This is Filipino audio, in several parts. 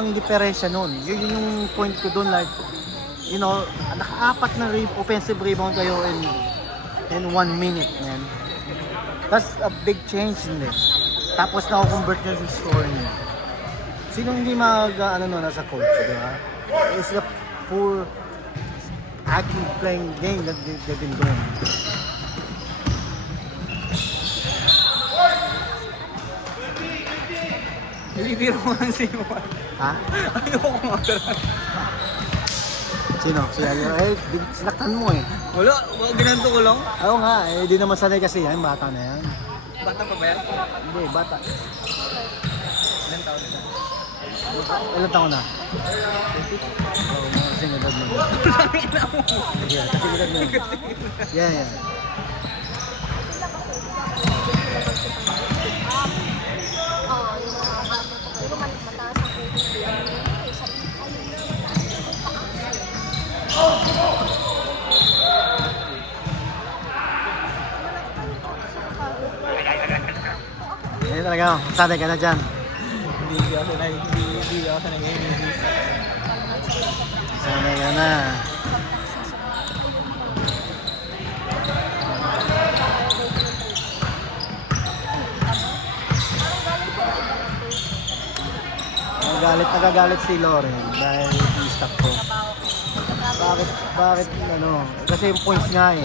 ang diferensya nun. Yun yung point ko dun, like, you know, naka-apat na offensive rebound kayo in 1 minute, man. That's a big change in this. Tapos na-convert nyo sa scoring. Sino hindi nasa coach, di ba? It's a poor acting playing game that they've been doing. Ilibiro mo lang si Juan. Ha? Ayoko magkaroon. Sino? Sinaktan mo eh. Wala, ginanto ko lang. Oo nga, di naman sanay kasi yan, bata na yan. Bata pa ba yan? Hindi, bata. Ilan taon na? Ilan taon na? Oo, kasing edad mo. Yeah, kasing edad mo. Yeah. Yan talaga, sanay ka na dyan. Hindi ako na ngayon. Sanay ka na. Nagagalit si Loren dahil i-stop ko. Bakit kasi yung points nga eh.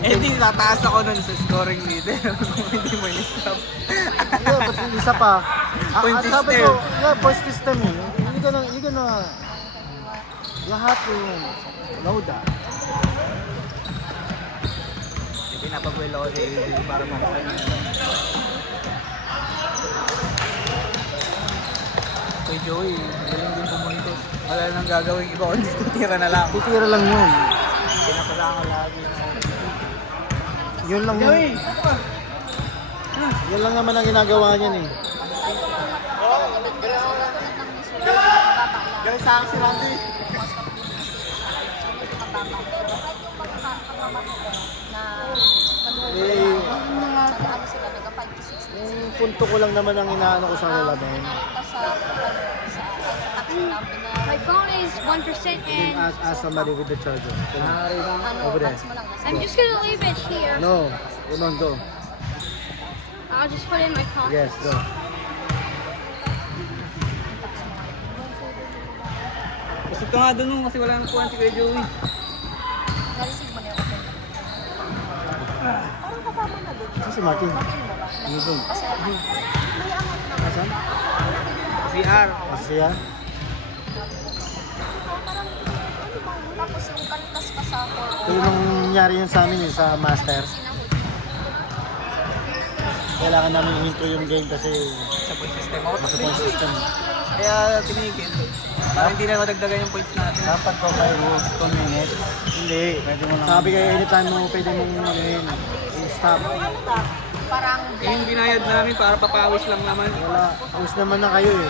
Eh di tataas ako nun sa scoring leader. Hindi mo in-stop. Yeah, but isa pa. Point Sabi system. ko, yeah, point system eh. You have to know that. Pinapagwelo ko si AJ para makakaya niya. Kay Joey, galing din pumunto. Wala nang gagawin iba, kundi titira na lang. Titira lang yun. Pinapalaka lagi. Yun lang yun. Yan lang naman ang ginagawa niyan eh. Galing sa akin si Randy. Yung punto ko lang naman ang inaano ko sa kanila Ben. My phone is 1% Then and ask somebody with the charger. Over there. I'm just gonna leave it here. No, you don't go. I'll just put it in my pocket. Yes, go. Busog ka nga doon kasi wala nang kuhan si Kuya Joey. Saan si Martin? Ano doon? Asan? CR. Kasi yan? Ito yung nangyari yun sa amin sa Masters. Kailangan namin i-intro yung game kasi Sa point system ako. sa point system. Kaya tinigil. Para hindi na madagdagan yung points natin. Dapat ko may rules 2 minutes. Hindi. Pwede mo lang. Sabi kayo anytime mo pwede mong i-stop. Parang Yung binayad namin para papawis lang naman. Wala. Aus naman na kayo eh.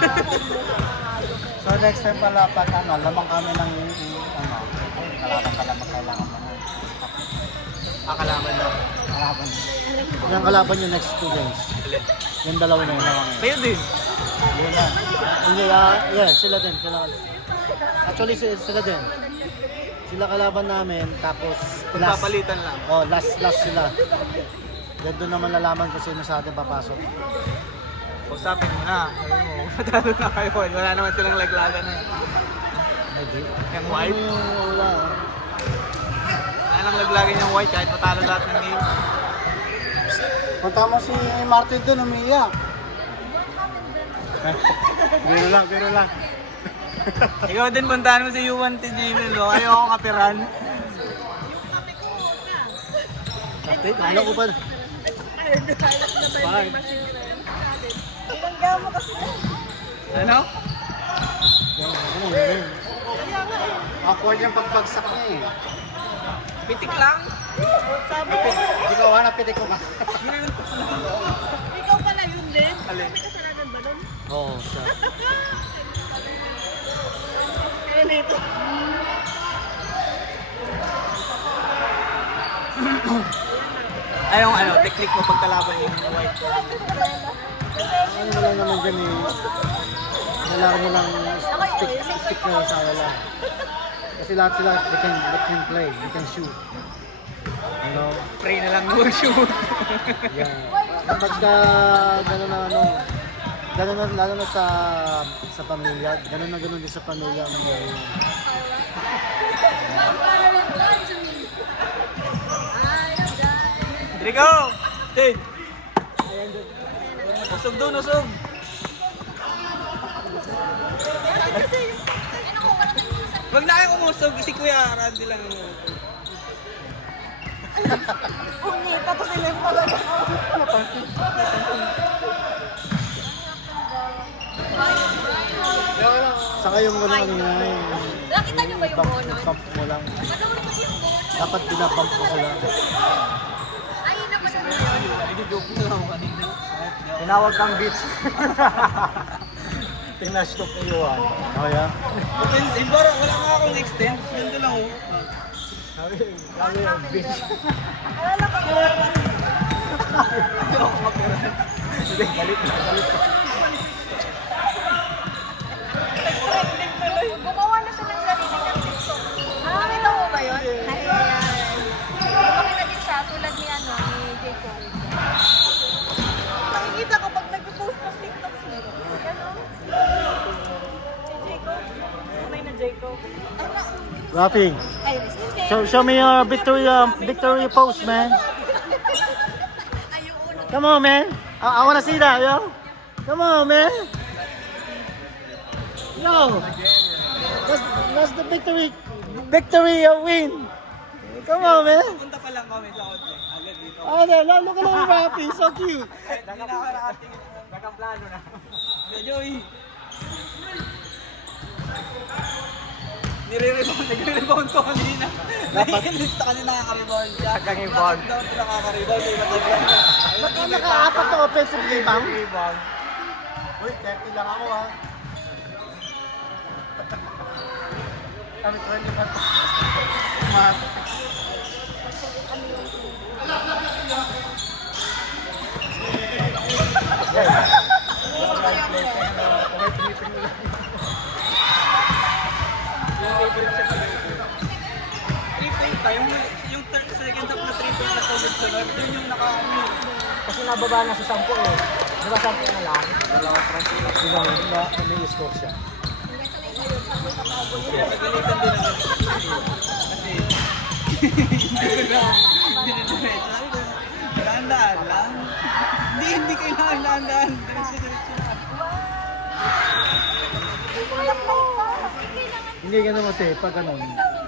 So next time pala pag lamang kami ng kalaban kailangan mo. Akalaban lang. Kalaban. Yung kalaban yung next 2 games. Yung dalawa na yun na kami. Kayo din. Yun na. Hindi, yeah, sila din. Actually, sila din. Sila kalaban namin, tapos Pagpapalitan lang. Oh, last sila. Then doon naman lalaman kung sino sa atin papasok. Usapin mo na. Ayun mo. Matalo na kayo. Wala naman silang laglagan na. Hindi. Yung white. Wala. Wala nang laglagan yung white kahit matalo lahat ng game. Punta mo si Martin doon, umiiyak. Biro lang. Ikaw din puntahan mo si Yuan T. Gmail. Ayoko kapiran. Wait, ano ko pa? Bye. Ano? Awkward yung pagbagsak niya eh. Pitik lang. Ikaw, pitik ko ba? Ikaw pala yun din? Alin? May kasalanan ba nun? Oo, siya. Kaya nito. Ay, yung technique mo pagkalaban yung white. Ano lang naman dyan eh. kailangan nyo lang stick na sa lang. Kasi lahat sila, they can play, they can shoot. You know? Pray na lang mag-shoot. Yeah. Kapag gano'n na gano'n na, lalo na sa pamilya, gano'n din sa pamilya. Drigo! Stay! Usog doon, usog! Wag na kayong umusog, si Kuya Randy lang yung umusog. Saka yung gano'n kanina Nakita niyo ba yung mono? pump mo lang. Dapat pinapump mo sila. Ayun na pala. Nag-joke na lang ako kanina. Tinawag kang bitch. Tinastok na yun. Oh, yeah? Offensive, parang wala nga akong extend. Yun doon lang oh. Sabi yung bitch. Hindi ako mapiran. Sige, galit na. Gumawa na siya ng sarili ng TikTok. Nakakita mo ba yun? Ayan. Lumaki na din siya tulad ni Jacob. Nakikita ko pag nag-post ng TikToks mo. Yan o. Si Jacob. Umay na Jacob. Rafi, Ay, show me your victory pose, man. Come on, man. I wanna see that, yo. Come on, man. Yo. That's the victory win. Come on, man. Punta pa lang kami sa kotse. Agad dito. Oh, there, look at little Rafi, so cute. Hindi na ako nakatingin. Nakaplano na. Joey. Nagre-rebound ko kanina. Naiinis na kasi nakaka-rebound siya. Nakaka-rebound. Daw nakaka-rebound. Ba't yung nakaapat na offensive rebound? Rebound. Uy, 30 lang ako, ha. Kami 20 pa. Three-point pa. Yung second half na 3-point na sunod-sunod, yun yung naka-ano. Kasi nababa na si Sampo eh. Di ba Sampo na lang? Dalawang transfer. Di ba? May score siya. Nagalitan din ako. Kasi, hindi dahan-dahan lang. Hindi kailangan dahan-dahan. Diretso-diretso lang. Hindi ganun kasi pag ganun,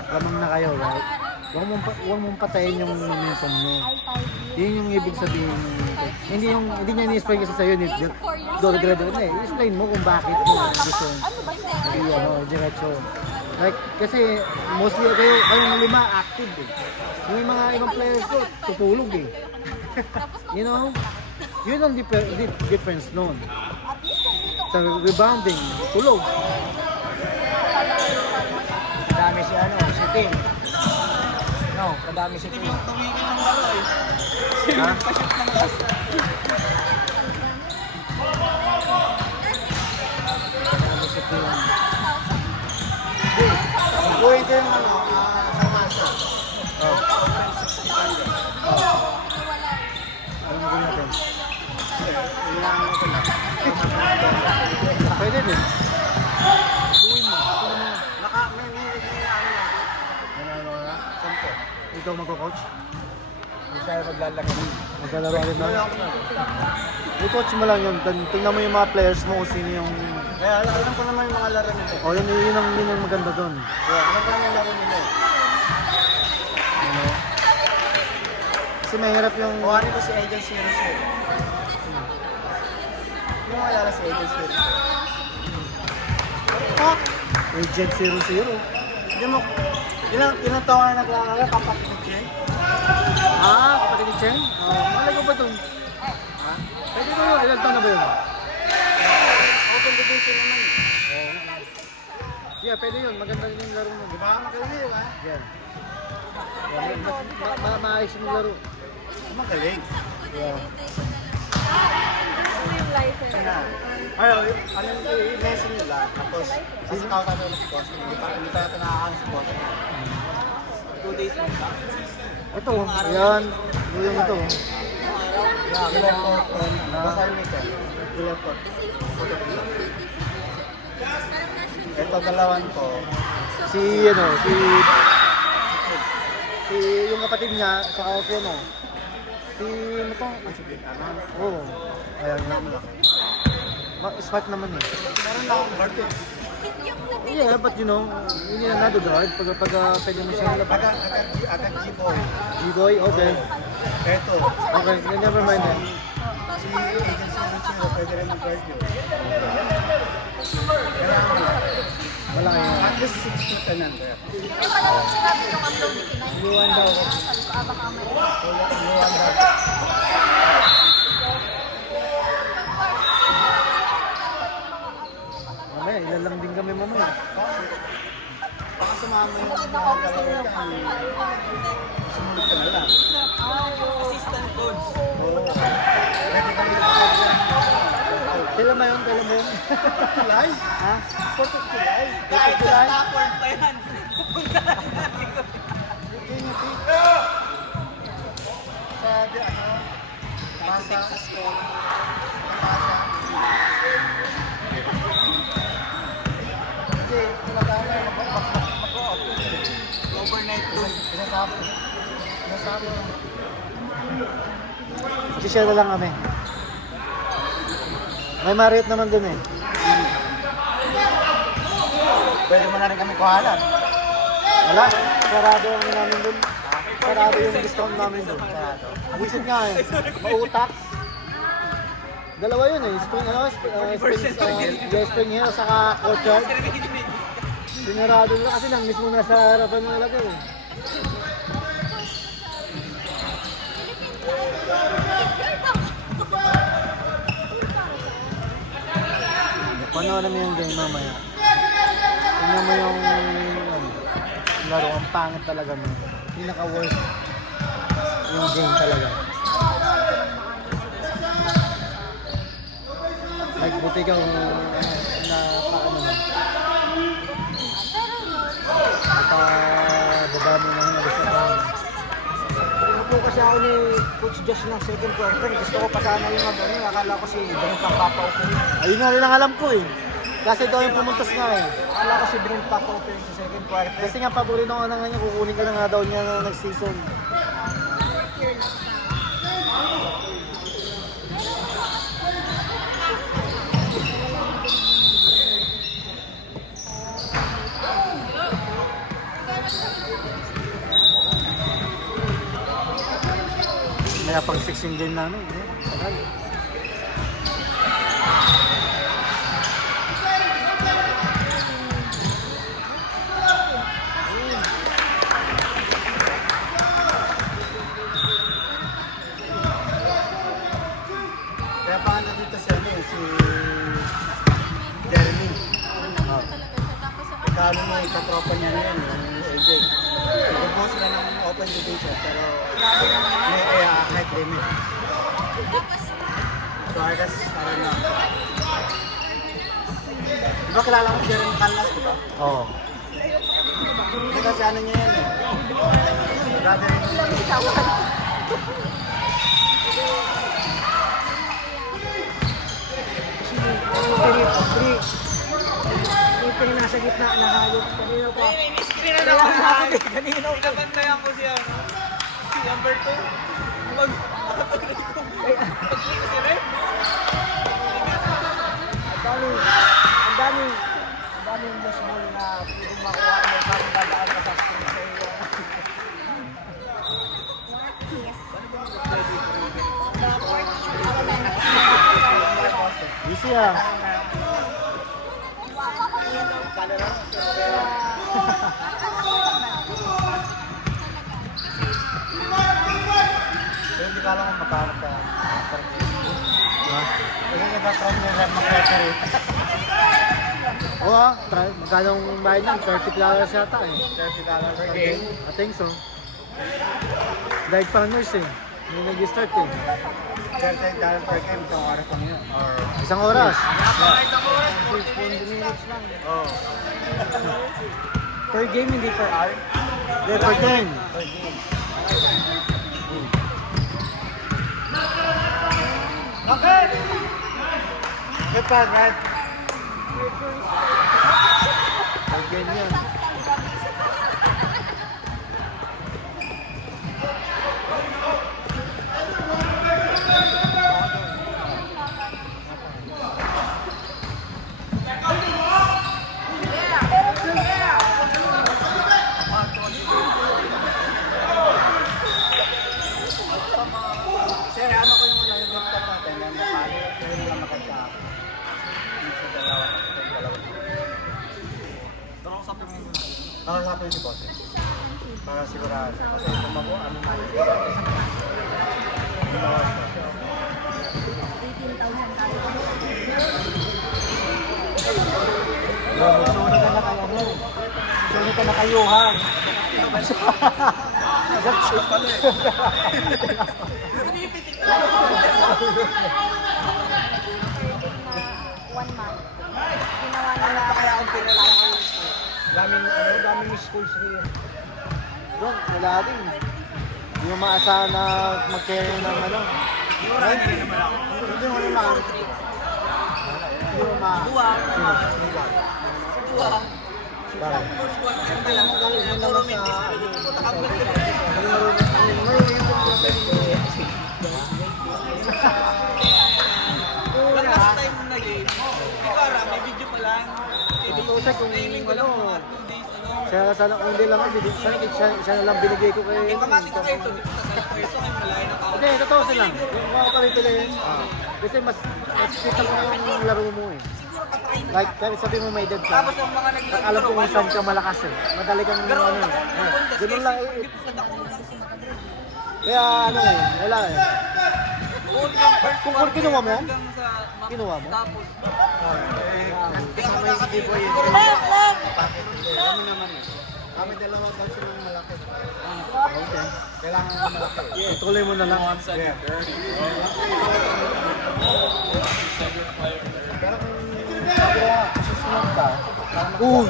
lamang na kayo, right? Huwag mong patayin yung momentum mo. Yun yung ibig sabihin. Hindi niya ni-explain kasi sa'yo, diretso na eh. I-explain mo kung bakit mo gusto. Diretso. Like, kasi mostly kayong lima active eh. Yung mga ibang players ko, tutulog eh. You know? Yun ang difference nun. Sa rebounding, tulog. Kadami si Tim. No, kadami si Tim. Tumigil ng laro eh. Ha? Pa-shoot ng last. Kadami si Tim. Buhay ito yung sa masa. Oh. Anong gawin natin? Pwede din. Buhin mo. Ano na? Sampo. Ikaw magko-coach? Hindi tayo maglalaro. Maglalaro rin na? I-coach mo lang yun. Tingnan mo yung mga players mo kung sino yung... Kaya alam ko naman yung mga laro nito. Oh, yun ang maganda doon. Kaya alam ko naman yung laro nila eh. Ano? Kasi mahirap yung... Kuhanin ko si Agent 00. Hindi mo kilala si Agent 00. Agent 00. Hindi mo... Ilang taon na naglalaro, kapatid siya. Ah, kapatid ni Chen? Malay ko ba doon? Ha? Pwede ko yun. Ilang taon na ba yun? Open division naman eh. Yeah, pwede yun. Maganda rin yung laro mo. Di ba? Magaling yun ha? Yan. Maayos yung laro. Magaling. Yeah. Ito yung license. Ano yung i-message nila, tapos kasi tawag tayo ulit boss, hindi tayo pinakakaan sa boss. 2 days lang ba? Ito, yan. Yung ito. Yeah, Teleport on, basahin nito. Teleport. Ito, dalawan ko. Si, si yung kapatid niya, saka si si, ano to? Oo. Ayan, smart naman eh. Meron na akong birthday. Yeah, but you know, hindi na nadodord pag pwede mo siya Agad G-Boy. G-boy, okay. Eto. Okay, never mind then. Si agency ng Chino, pwede rin mag-birthday. Malaki yun. At least 6 to 10 number. Ay, pala nung sinabi yung upload ni Pinay. Iwan daw. Sabi ko, baka may. Iwan daw. Mamaya, ilan lang din kami mamaya. Baka sumama yung mga dalawa ka. Sumunod ka na lang. Assistant coach. Oo. Pwede kayo Kailan ba yun? Kailan ba yun? July? Ha? 4th of July. Kahit sa Stafford pa yan. Sa Masa. Kasi pinagana overnight doon. Inasabi. share na lang kami. May Marriott naman dun eh. Pwede mo na rin kami kuhanan. Wala, sarado ang namin dun. Sarado yung discount namin dun. Wisit nga eh. Mautak. Dalawa yun eh. Spring Hill saka Courtyard. Sinarado nila kasi lang mismo nasa harapan ng lagay eh. Panoorin mo yung game mamaya. Tingnan mo yung laro. Ang pangit talaga mo. Pinaka-worst yung game talaga. Like, buti ka na paano mo. Baba mo na yung gusto ko. Pinupo kasi ako ni Coach Josh ng second quarter. Gusto ko pa sana yung ano. Akala ko si Brent ang papaupo. Ayun nga rin ang alam ko eh. Kasi daw yung pumuntas nga eh. Akala ko si Brent papaupo sa second quarter. Kasi nga paborito ko na nga niya, kukunin ka na nga daw niya na nag-season. Kaya pang 16 game namin. Tagal. Kaya pa nga dito si Jeremy. Kalo mo yung katropa niya na yun, yung AJ. Nagbubuo sila ng open division pero may height limit. So I guess, I don't know. Di ba kilala mo si Jeremy Canlas, di ba? Oo. Hindi kasi ano niya yan eh. Brother Yung nasa gitna na hayop. Kanina pa. may screen na naman. Kanina pinabantayan ko siya. Si number 2. Pag-click ko si Red. Ang dami yung baseball na pwedeng makuha ng parang dadaan ka sa screen sa iyo. Easy ah. Pero hindi ka alam kung magkano ka. Ha? Kasi nag-try niya rin mag-referee. Oo ah. Magkano ang bayad niyan? $30 yata eh. $30 per game. I think so. Dahil parang nurse eh. Hindi nag-start eh. Dahil per game, isang oras lang yun. Or... Isang oras. 20 minutes lang. Oh. Per game, hindi per hour. Hindi, per game. Per game. Okay! Good pa, Brad. Per game yun. Sir, ano ko yung laptop natin na napalo? Pero yung makagka. Sa dalawa. Nakasapin si boss. Para sigurado. Kasi kung ano na yun. 18,000 tayo. Sunod ka na kayo, ano? Sunod ka na kayuhan. Na 1 month. Ginawa nila Kaya ang pinalaki. Daming schools here. Doon, wala din. Hindi mo maasahan na mag-carry ng ano. Hindi mo naman. Hindi mo ma... Bakit? Last time na game, ikaw may video pa lang. Tutusek kung ano. Kung hindi lang, siya na lang binigay ko kay... Pamatik kayo ito, dito sa peso, ay malayo na ako. Hindi, totoo sila. Yung mga kapituloy, kasi mas kita ko yung laro mo eh. Like, sabi mo may dead ka. Tapos ang mga Alam ko kung saan ka malakas eh. Madali kang ano eh. Ganun lang eh. Kaya ano eh, wala eh. Kung kinuha mo? Kinuha mo? Tapos, kasama yung si Boy yun. Kami naman eh. Kami dalawa ba silang malaki? Okay. Kailangan ng malaki. Ituloy mo na lang. Yeah. Pero kung susunod ka, Uy!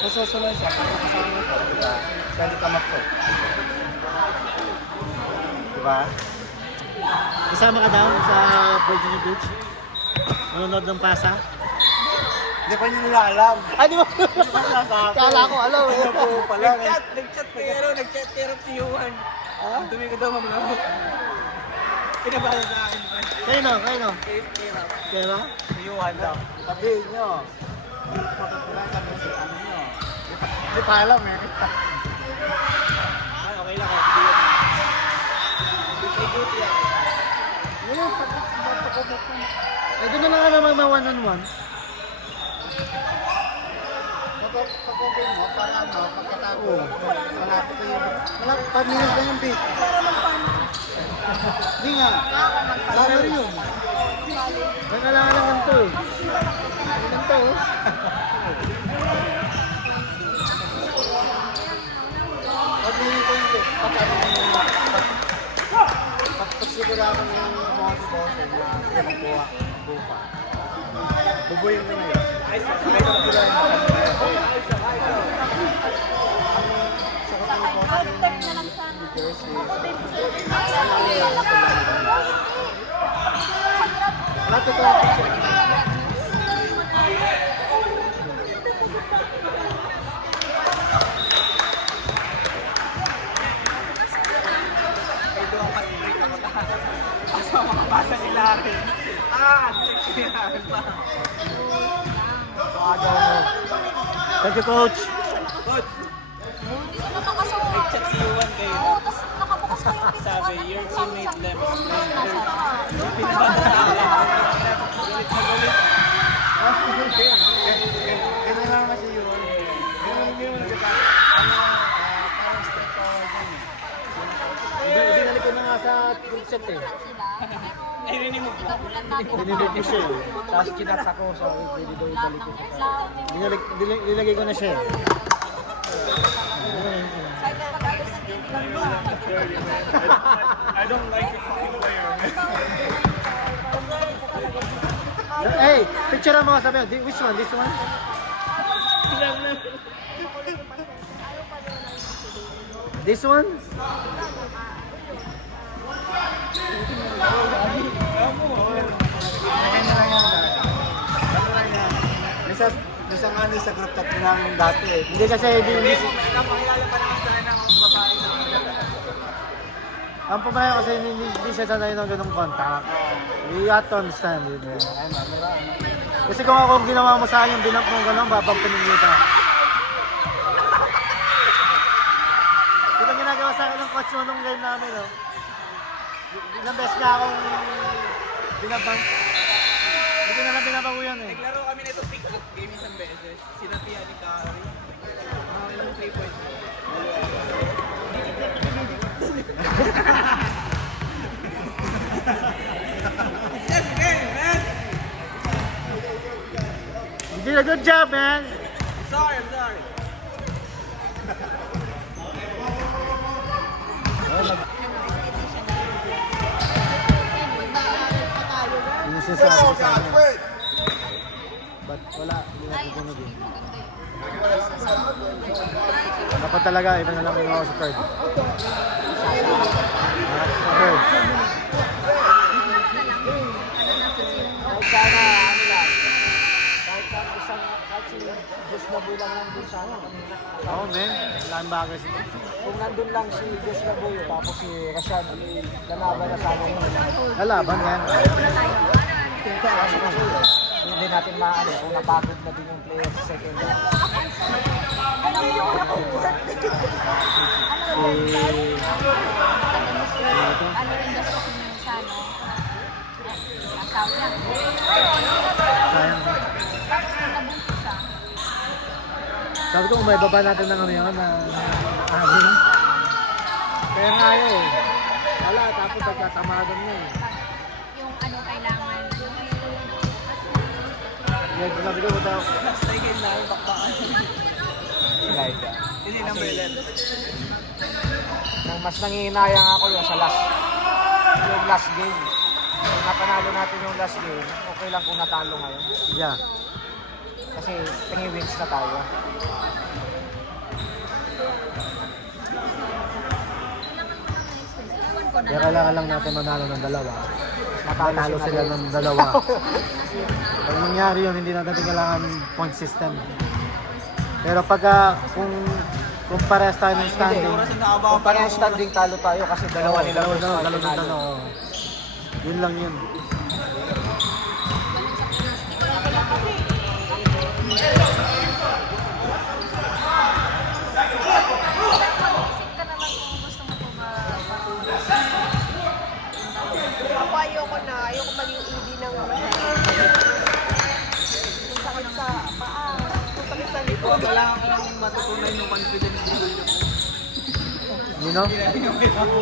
kung susunod siya, kung susunod ka, diba? Pwede ka mag-pro. Diba? Kasama ka daw sa Virginia Beach? Nanonood ng pasa? Hindi pa nyo nila alam. Ay, di ba? Kala ko alam eh. Ano po pala? Nag-chat pero si Yuan. Dumi ko daw mamlamo. Pinabasa sa akin. Kayo no? Kaya ba? Si Yuan daw. Sabihin nyo. Matutunan kami sa ano nyo. Hindi pa alam eh. Ay, okay lang. Hindi yan. Good yan. Ngayon, eh, doon na lang ka naman ma-one-on-one. Pag-open mo, para ano, pagkatago. Malapit ko yung... Malapit, 5 minutes na yung beat. Hindi nga. Salary yun. May kailangan lang ganito eh. Ganito oh. Pag minutes ko yung beat, pagkatago mo yung... Pagsigurado mo yung mga sponsor mo, hindi magbuha. Bupa. Bubuyin mo na yun. Ay, pagsigurado mo yung Contact na lang sana. Lahat ito. Makabasa nila rin. Nagsiyahan pa. Thank you, Coach. Coach, Hindi ko naman kasama. nag-chat si Yuan kayo. Oo, tapos nakabukas ko yung Sabi, your teammate them. Pinabasa sa akin. Galit na galit. Ganun lang kasi yun. Ganun yun. Parang step forward yun. Binalik ko na nga sa group set eh. Narinig mo. Ulan natin. Binalik ko siya eh. Tapos kinat ako, so pwede daw Lahat ibalik ng ko. Binalik, dinagay ko na siya eh. Excited pag-alis. I don't like the fucking player. Hey, picture mo sabi mo. Which one? This one? This one? Minsan nga sa group chat namin dati eh. Hindi kasi hindi. Napakilala pa naman sa ng babae na Ang problema kasi hindi siya sanay ng ganung contact. You have to understand it. Kasi kung ako ginawa mo sa akin yung binap mo gano'n, babampinin kita. Ito ginagawa sa akin ng coach mo nung game namin, no? Ilang beses na akong binabang. Hindi ko na lang binabang ko yan, eh. Naglaro kami nito pick-up game isang beses. Sinapihan ni Kari. Ilang 3 points. You did a good job, man. I'm sorry. Yun yung sinasabi ko sa akin. But wala, hindi na tutunog yun. Dapat talaga, iba na lang ginawa ko sa third. Third. Kahit sana, ano lang, kahit si Diyos na bulang lang dun sana kanina. Oo, man. Laking bagay siya. Kung nandun lang si Diyos na buyo, tapos si Rashan, lalaban na sana yun. Lalaban yan. Kaso kasi, hindi natin maano kung napagod na din yung player sa second half. Alam mo, ano rin gusto ko niya sa ano, asawa niya. Sayang. Nabunto siya. Sabi ko, may baba natin ng ano yun, na aging. Kaya nga yun eh. Wala, tapos nagtatamagan niya eh. Yung ano kailangan, Like, sabi ko, daw, Last game namin bakbakan. Guys, Hindi number 11. mas nangihinayang ako yung sa yung last game. Kung napanalo natin yung last game, okay lang kung natalo ngayon. yeah. Kasi 3 wins na tayo. Kaya kailangan lang natin manalo ng dalawa. Matalo sila ng dalawa. Pag nangyari yun, hindi natin kailangan point system. Pero pagka, kung parehas tayo ng standing, Oras na naabaw Kung parang standing talo tayo kasi dalawa nila first time dalawa tinalo. oo. Yun lang yun. Ako ayoko maging ED ng kung sakit sa paa, kung sakit sa likod. Kailangan ko lang matutunan yung confidence mo. You know?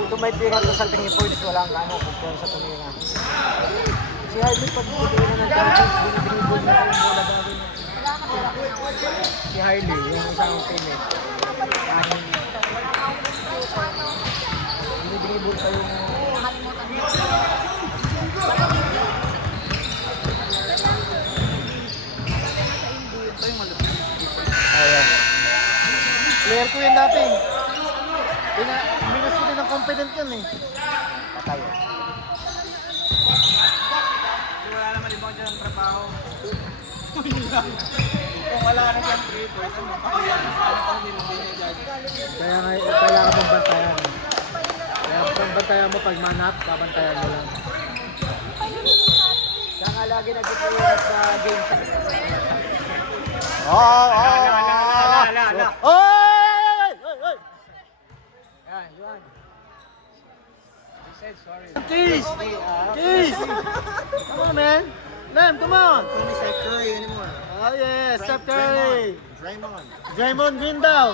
Kung may tira to sa tingin points, wala ang ano compare sa tumira. Si Harvey pag bumili na ng Dolphins, binibigibol na yung bola gagawin niya. Si Harley, yung isang teammate. Binibigibol pa yung Ayan. Player ko yun natin. Minus ko din ng confident yun eh. patay. Wala naman ibang dyan ang trabaho. Kung wala na siyang 3 points, ano pang nilubin niya dyan? Kaya nga, kailangan mong bantayan. Kaya kung bantayan mo, pag manap, babantayan mo lang. Kaya nga lagi nag-player sa game. Oy! Yan, yun. I said sorry. Keys! Keys! Come on, man. Lem, come on! Kung Steph Curry anymore. Oh, yeah. Steph Curry. Draymond. Draymond Green daw.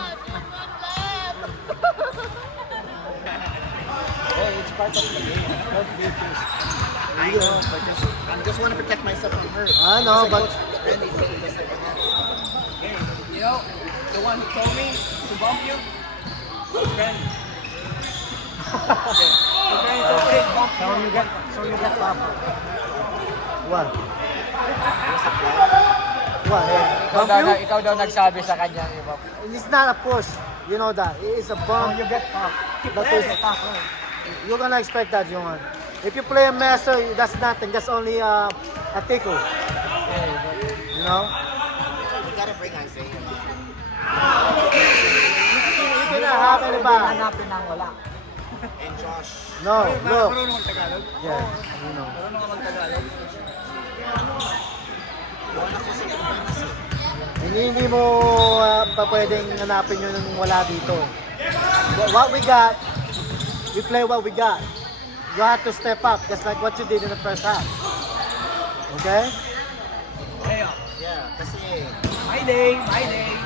Hey, it's part of the game. Don't be pissed. I know, but I just want to protect myself from her. I know, but... Randy, just like that. Hey, you know, the one who told me to bump you? Randy. So you get top. What? What? Ikaw Bump daw, you? ikaw daw nagsabi sa kanya, iba. It's not a push. You know that. It is a bump. You get up. That is, you're gonna expect that, Johan. If you play a master, that's nothing. That's only a tickle. You know? We gotta bring Isaiah. You cannot have anybody. Hanapin ang wala. And Josh. No, look. Marunong Tagalog? Yeah, you know. Marunong ka mag-Tagalog? Wala ko sa Pilipinas eh. Hindi mo pa pwedeng hanapin yun ng wala dito. What we got, we play what we got. You have to step up, just like what you did in the first half. Okay? Yeah, kasi My day.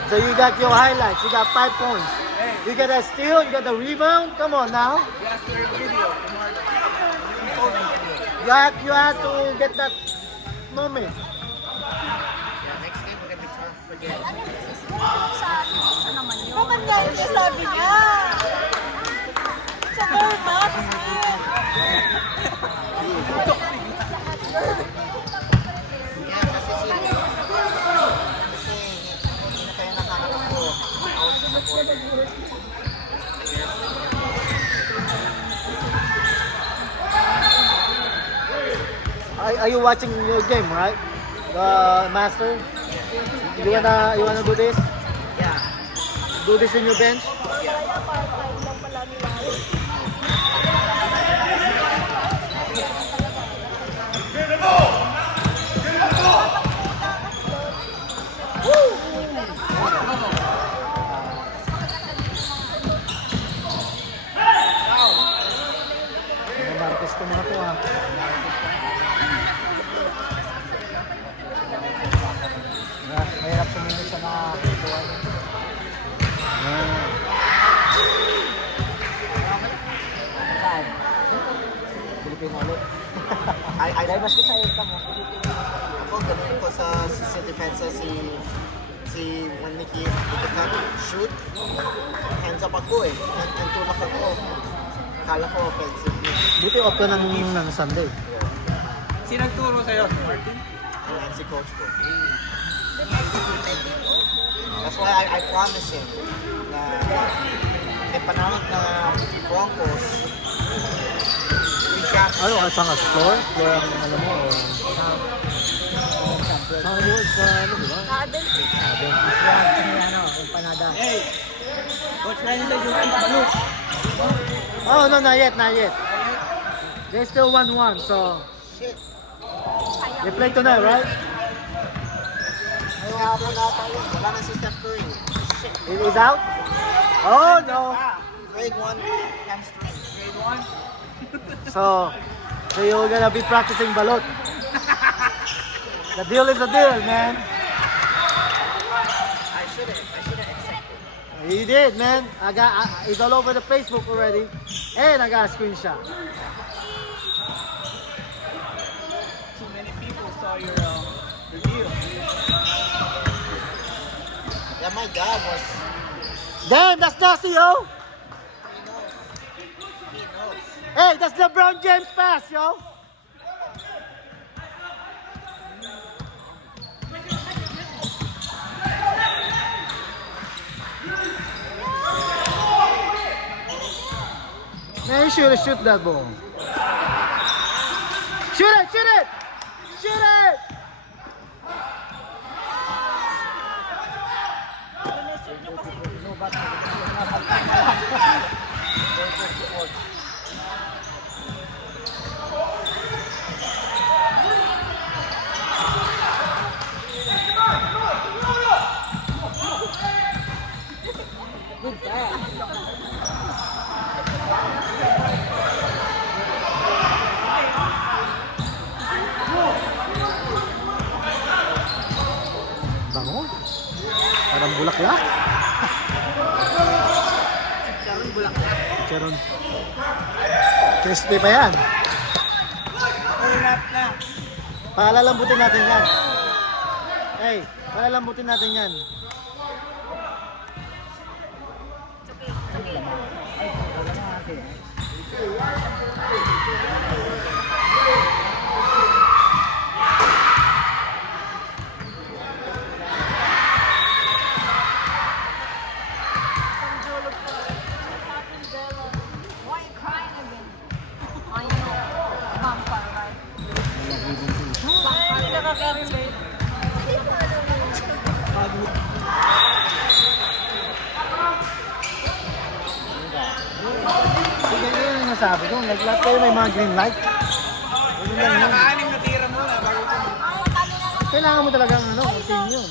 So you got your highlights. You got 5 points. You got a steal, you got a rebound. Come on now. You have to get that moment. next game we're gonna be tough again. Sa naman yun. Naman nga yung sabi niya. Sa Vermax. Yeah, kasi hindi na kayo nakakalap ko. Out sa support. Are you watching your game, right? The master. You wanna do this? Yeah. Do this in your bench. Martes ko mga to ha. Mahirap sumingit sa mga kutuan. Saan? Pilipino ulit. Dahil maski sa ito mo, Pilipino. Ako, ganun ko sa depensa si Maniki, ikita shoot, hands up ako eh. And tulak ako. Kala ko offensive. Buti off ka ng Sunday. Sino nagturo sa'yo? Si Martin? And si coach ko. That's why I promise him na may panahon na Broncos we got Ano ka sa floor? Floor ang alam mo? O... Sa ano ba? Adventist. Ano, empanada. Hey! Coach Ryan said you want blue. Oh, no, not yet. They're still 1-1, so... shit. They play tonight, right? May hapon na tayo. Wala na si Steph Curry. Shit. It is out? Oh, no. Grade 1 hamstring. Grade 1? So you're gonna be practicing balot. The deal is the deal, man. I should have accepted. He did, man. It's all over the Facebook already. And I got a screenshot. Too many people saw your review. Yeah, my dad was. Damn, that's nasty, yo. He knows. He knows. Hey, that's LeBron James pass, yo. Man, you should have shoot that ball. Shoot it! Shoot it! Shoot it! Bango. Parang bulaklak. Charon bulaklak. Charon. Crispy pa yan. Ulat na. Palalambutin natin yan. Hey, palalambutin natin yan. nakaka-carry late. Hindi yun yung nasabi ko. Lahat kayo may mga green light. Yun lang yun. Naka-anim na tira mo na bago ko. Kailangan mo talagang continue.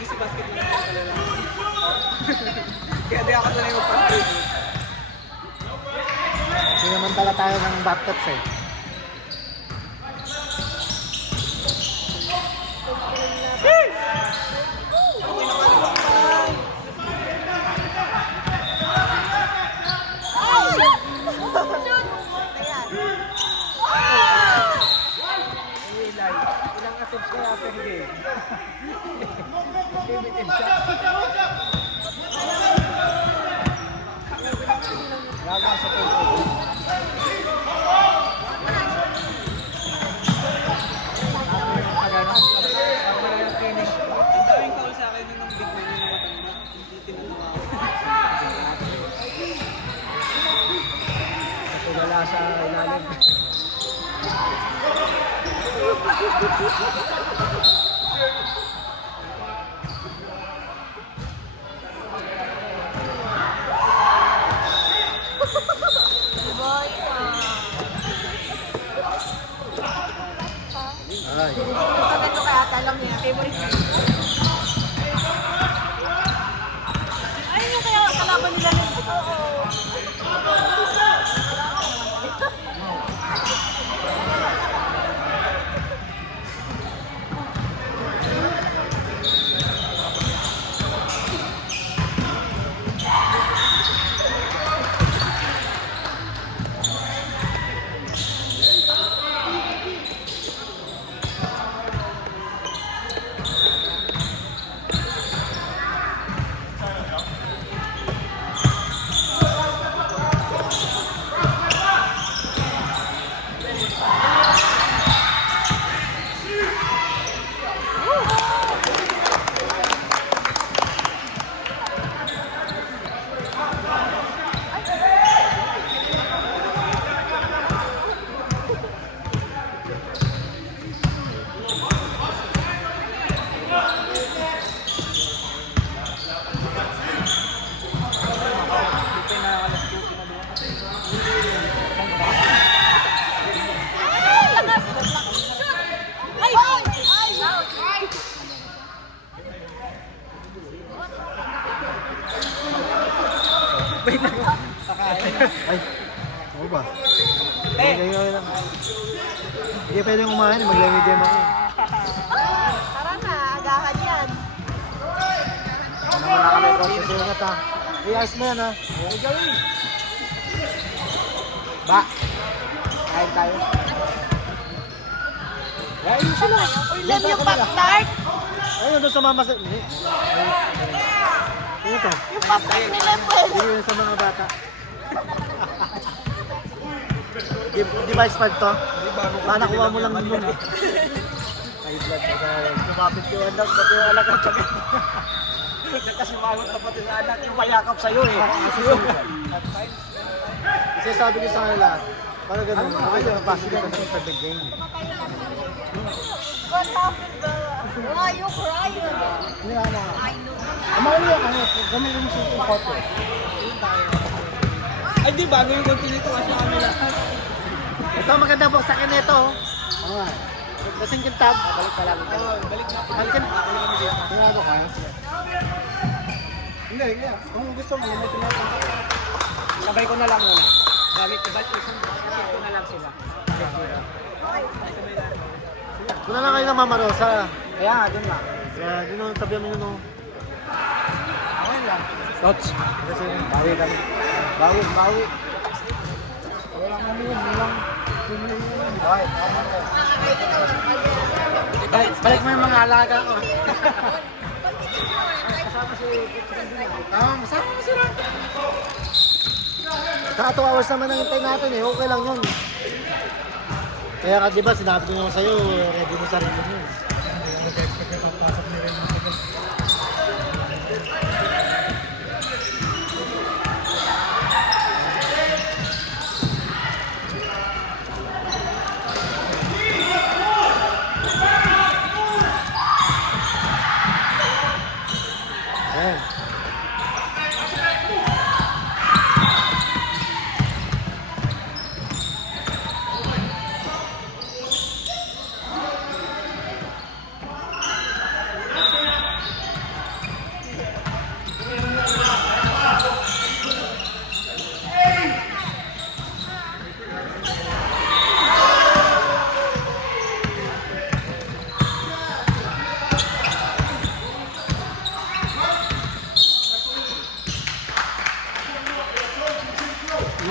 Easy basket na talaga. Kaya di ako talaga mag-pantay. Kasi naman tala tayo ng battops eh. Ilang attempts kaya per game? Limited shot. Gaga sa tempo. Ang daming foul sa akin nung big man yung matanda. Hindi tinanawa ako. Natugala sa ilalim. Ay. Pagkato kaya talang niya, favorite niya. Ayun yung kaya kalaban nila ng Ay. Oo ba? Hindi lang. Hindi pwedeng kumain. Maglamig-game ako. Tara na, agahan yan. Ano na kami ko sa singat ha. I-ice mo yan ha. Ay, gawin! Ba? Kain tayo. Ayun sila! Lem yung pop-tart. Ayun doon sa mama sa... Hindi. Ito. Yung pop-tart ni Lem pues. Hindi yun sa mga bata. Di ba expired to? Baka nakuha mo lang nun eh. High blood na tayo. Kumapit yung anak, pati yung anak ang pagkat. Nagkasimangot na pati sa anak yung payakap sa'yo eh. Kasi sabi ko sa kanila, parang ganun, okay yung napasok ka sa perfect game. What happened ba? Why you crying? Hindi nga na. I know. Amarin yung ano, gamit yung shooting photo. Ay di, bago yung continue to kasi kami lahat. Ito maganda po sa akin ito. Oo nga. Kasing kintab. Balik pa lang. Balik na. Balikin. Tingnan ko kaya. Hindi, kaya. Kung gusto mo, may tinatang. Sabay ko na lang muna. Gamit ko, ba't isang ko na lang sila. Doon na lang kayo ng Mama Rosa. Kaya nga, dun lang. Kaya, doon nung tabihan mo yun o. Okay lang. Tots. Kasi, bawi kami. Bawi. Wala nga yun, walang... Okay. Balik mo yung mga alaga ko. Masama mo sila. Saka 2 hours naman ang hintay natin eh. Okay lang yun. Kaya ka diba, sinabi ko naman sa'yo, ready mo sarili mo.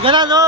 Sige na, no?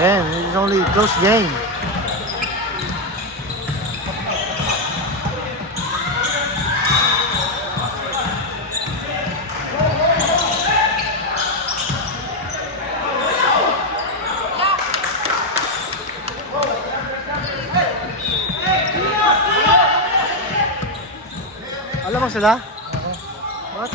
Damn, it's only a close game. Alam mo sila? What?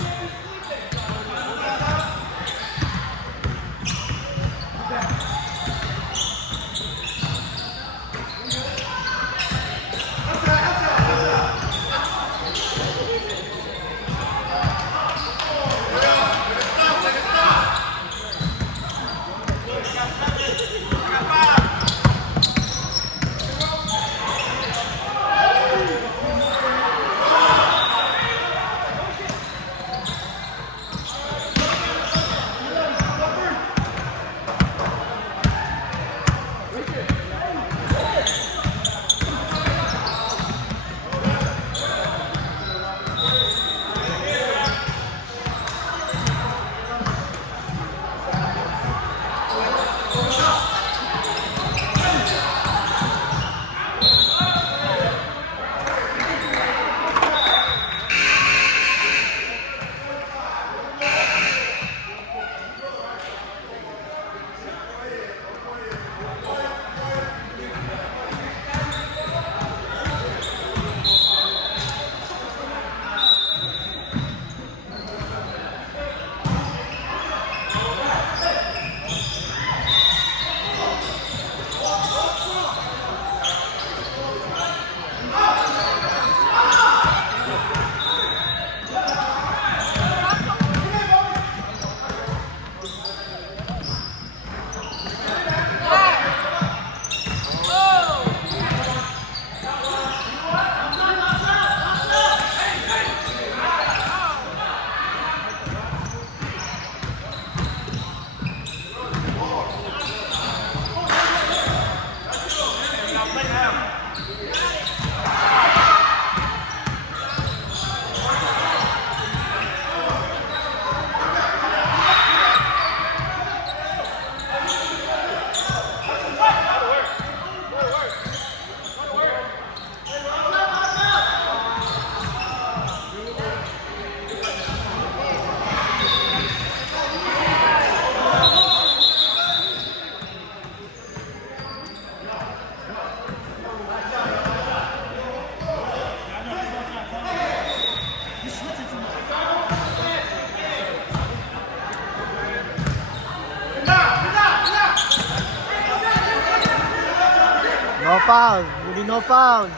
foul. Will be no foul.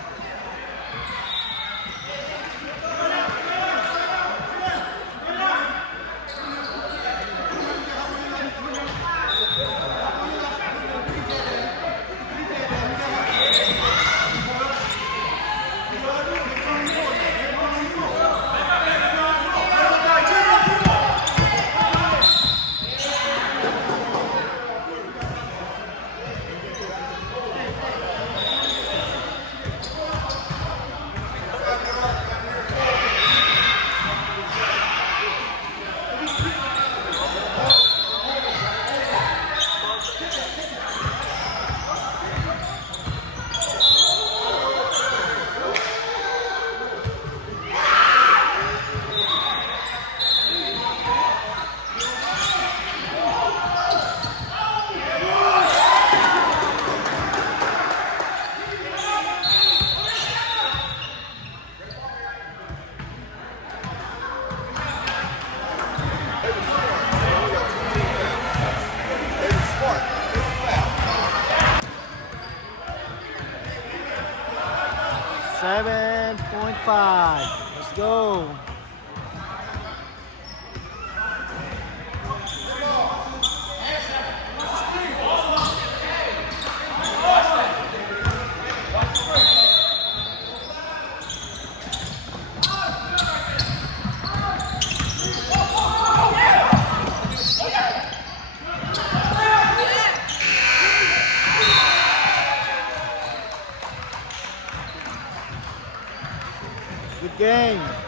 Seven point five. Let's go. Good game.